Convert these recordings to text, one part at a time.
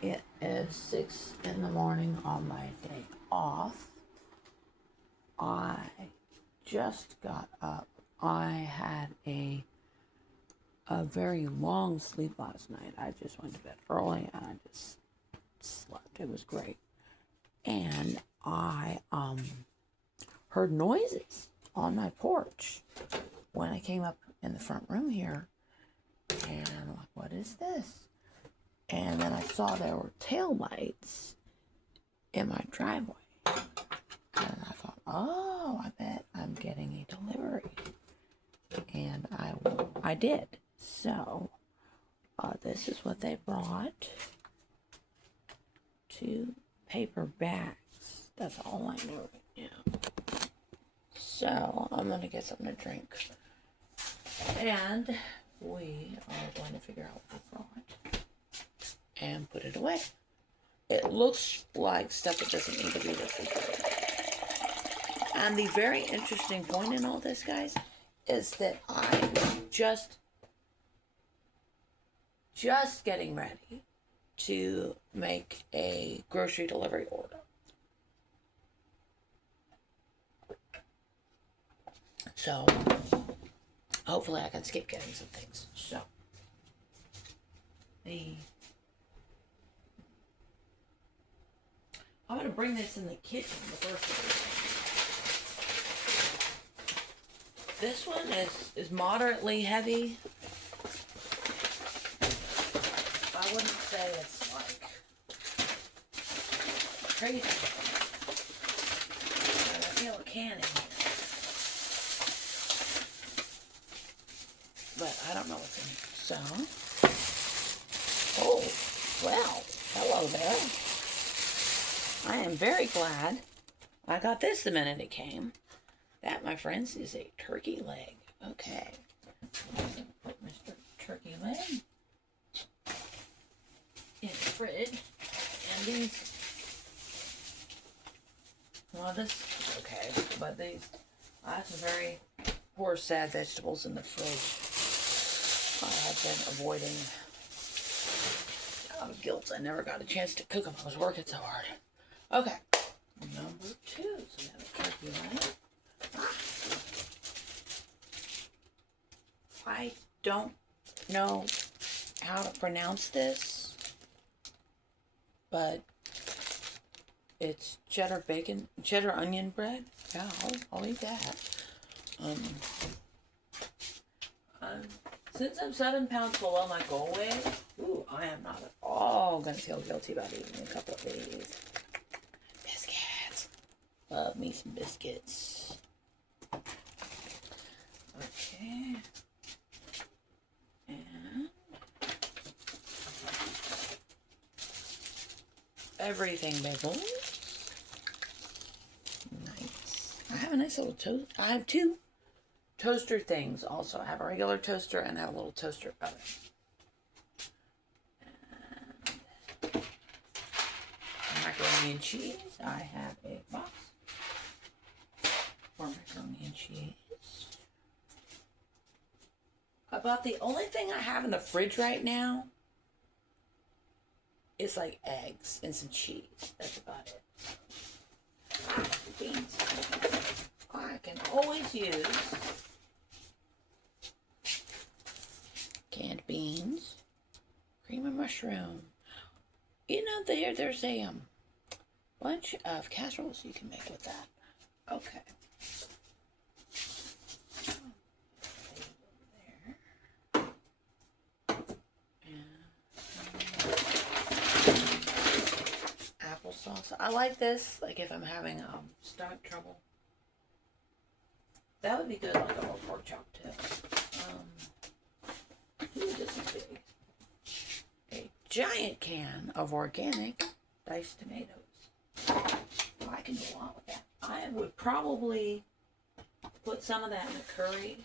It is 6 in the morning on my day off. I just got up. I had a very long sleep last night. I just went to bed early and I just slept. It was great. And I heard noises on my porch when I came up in the front room here. And I'm like, what is this? And then I saw there were tail lights in my driveway. And I thought, oh, I bet I'm getting a delivery. And I did. So, this is what they brought. 2 paper bags. That's all I know right now. So, I'm going to get something to drink. And we are going to figure out what they brought and put it away. It looks like stuff that doesn't need to be refrigerated. And the very interesting point in all this, guys, is that I'm just getting ready to make a grocery delivery order. So, hopefully I can skip getting some things. So, I'm going to bring this in the kitchen, the first one. This one is moderately heavy. I wouldn't say it's like crazy. But I feel a can in here. But I don't know what's in here. So, oh, well, hello there. I am very glad I got this the minute it came. That, my friends, is a turkey leg. Okay. Put Mr. Turkey Leg in the fridge. And these, well, this is okay, but these, I have some very poor, sad vegetables in the fridge. I have been avoiding out of guilt. I never got a chance to cook them. I was working so hard. Okay. Number 2. So we have a turkey leg. I don't know how to pronounce this, but it's cheddar onion bread. Yeah, I'll eat that. Since I'm 7 pounds below my goal weight, I am not at all gonna feel guilty about eating a couple of these. Biscuits. Love me some biscuits. Okay. And everything bagels. Nice. I have a nice little toast. I have 2 toaster things also. I have a regular toaster and I have a little toaster oven. And macaroni and cheese. I have a box for macaroni and cheese. About the only thing I have in the fridge right now is like eggs and some cheese. That's about it. Beans. I can always use canned beans, cream of mushroom. You know, there's a bunch of casseroles you can make with that. Okay. Applesauce. I like this, like if I'm having stomach trouble. That would be good, like a little pork chop too. This is big. A giant can of organic diced tomatoes. I can do a lot with that. I would probably put some of that in a curry.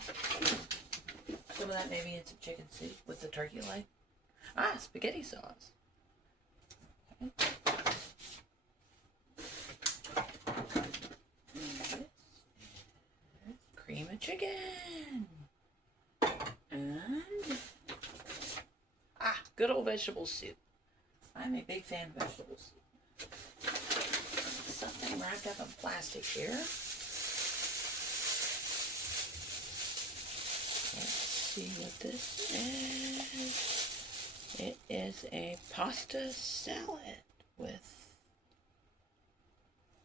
Some of that maybe in some chicken soup with the turkey leg. Spaghetti sauce. Okay. Cream of chicken. And good old vegetable soup. I'm a big fan of vegetables. Something wrapped up in plastic here. Let's see what this is. It is a pasta salad with,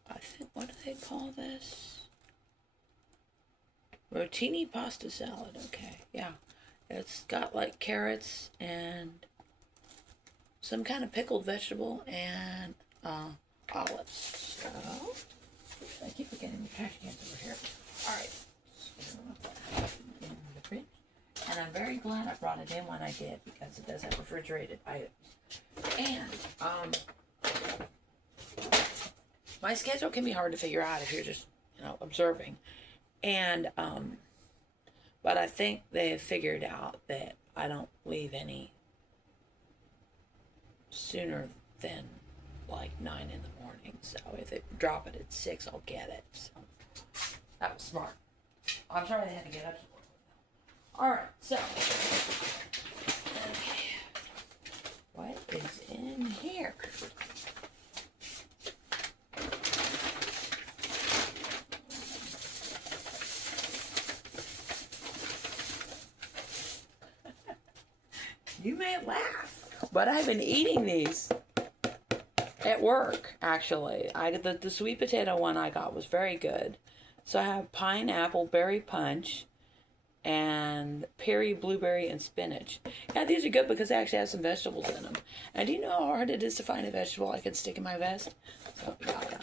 I think, what do they call this? Rotini pasta salad. Okay, yeah. It's got like carrots and some kind of pickled vegetable and olives. So, I keep forgetting the trash cans over here. Alright. So, in the fridge. And I'm very glad I brought it in when I did, because it does have refrigerated items. And, my schedule can be hard to figure out if you're just, observing. And, but I think they have figured out that I don't leave any sooner than like 9 in the morning. So if they drop it at 6, I'll get it. So that was smart. I'm sorry they had to get up so early. Alright, so okay. What is in here? You may laugh, but I've been eating these at work, actually. The sweet potato one I got was very good. So I have pineapple berry punch and peri blueberry and spinach. Yeah, these are good because they actually have some vegetables in them. And do you know how hard it is to find a vegetable I can stick in my vest? So,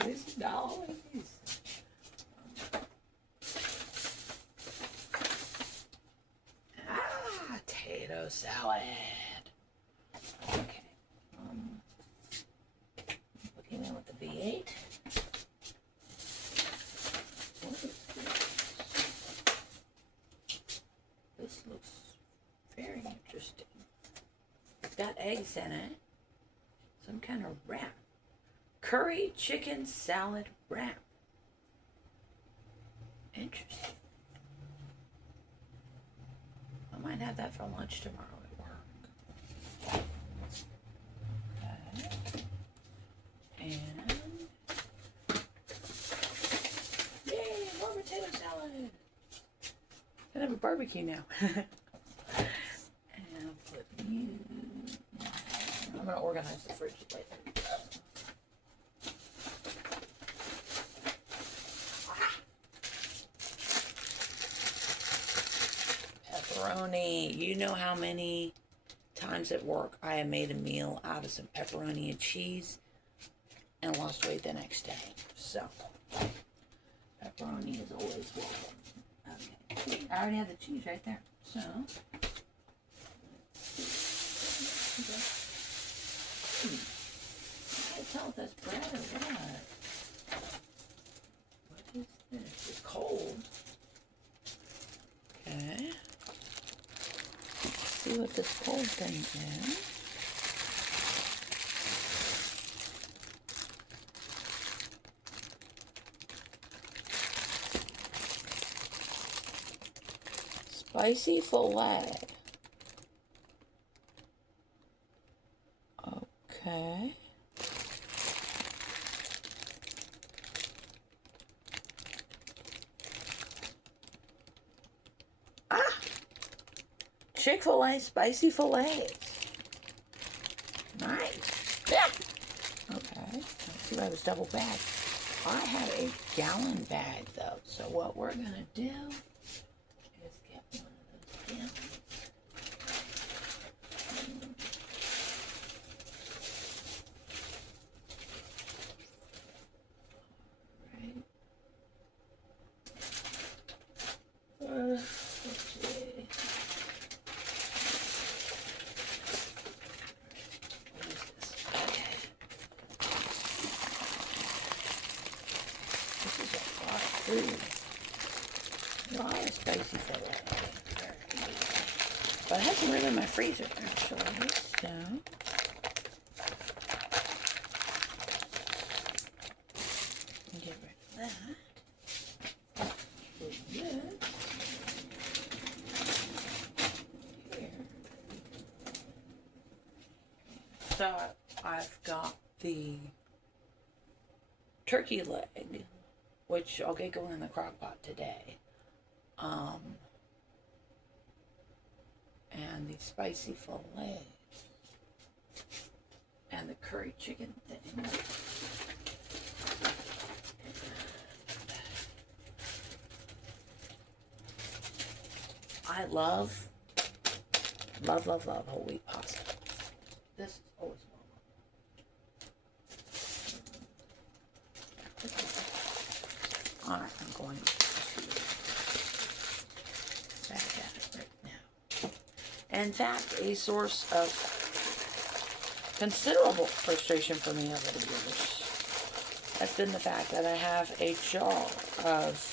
these dollars. Potato salad. Okay. Looking in with the V8. What is this? This looks very interesting. It's got eggs in it. Some kind of wrap. Curry chicken salad wrap. Interesting. I might have that for lunch tomorrow at work. Okay. And yay, more potato salad. Gonna have a barbecue now. And I'll put you. I'm gonna organize the fridge later. Pepperoni. You know how many times at work I have made a meal out of some pepperoni and cheese and lost weight the next day. So, pepperoni is always welcome. Okay, I already have the cheese right there. So, I can't tell if that's bread or what. What is this? It's cold. Okay. See what this cold thing is. Spicy filet. Okay. Chick-fil-A spicy fillets. Nice. Yeah. Okay. Let's see if I was double bagged. I have a gallon bag though. So what we're gonna do is get one of those gallons. Let's see. Food. A lot of spicy fillet. But I have some room in my freezer actually, so get rid of that. Put this here. So I've got the turkey leg, which I'll get going in the crock pot today. And the spicy filet. And the curry chicken thing. I love whole wheat pasta. This is always one. I'm going to back at it right now. In fact, a source of considerable frustration for me over the years has been the fact that I have a jar of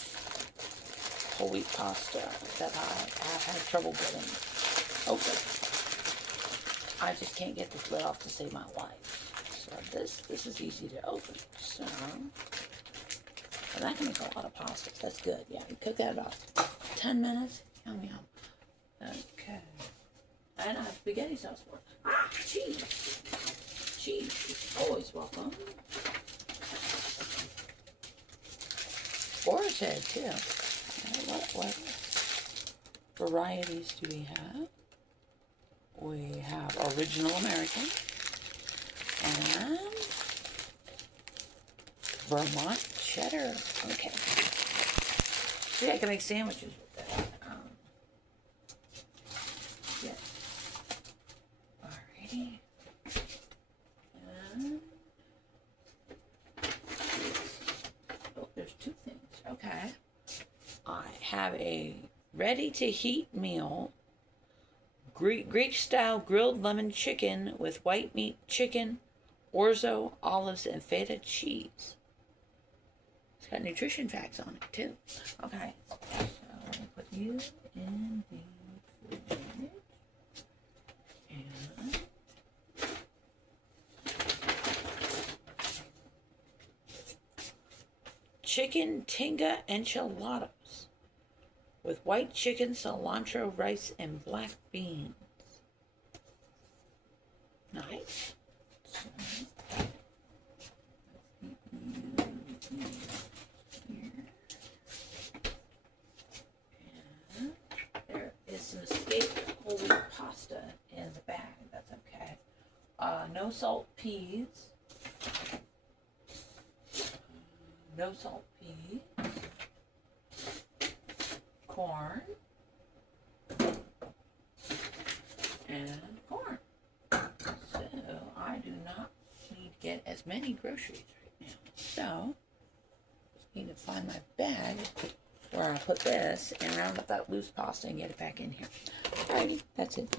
whole wheat pasta that I have had trouble getting open. I just can't get this lid off to save my life. So this is easy to open. So, and that can make a lot of pasta. That's good. Yeah, you cook that about 10 minutes. Yum, yum. Okay. And I have spaghetti sauce for it. Ah, cheese. Cheese is always welcome. Boar's head, too. What varieties do we have? We have original American and Vermont cheddar. Okay. See, I can make sandwiches with that. Yeah. Alrighty. And oh, there's two things. Okay. I have a ready-to-heat meal, Greek-style grilled lemon chicken with white meat chicken, orzo, olives, and feta cheese. It's got nutrition facts on it, too. Okay, so let me put you in the fridge. And chicken tinga enchiladas with white chicken, cilantro, rice, and black beans. Nice. So, and there is some escaped whole wheat pasta in the bag. That's okay. No salt peas. No salt peas. Corn and corn. So I do not need to get as many groceries right now. So just need to find my bag where I put this and round up that loose pasta and get it back in here. Alrighty, that's it.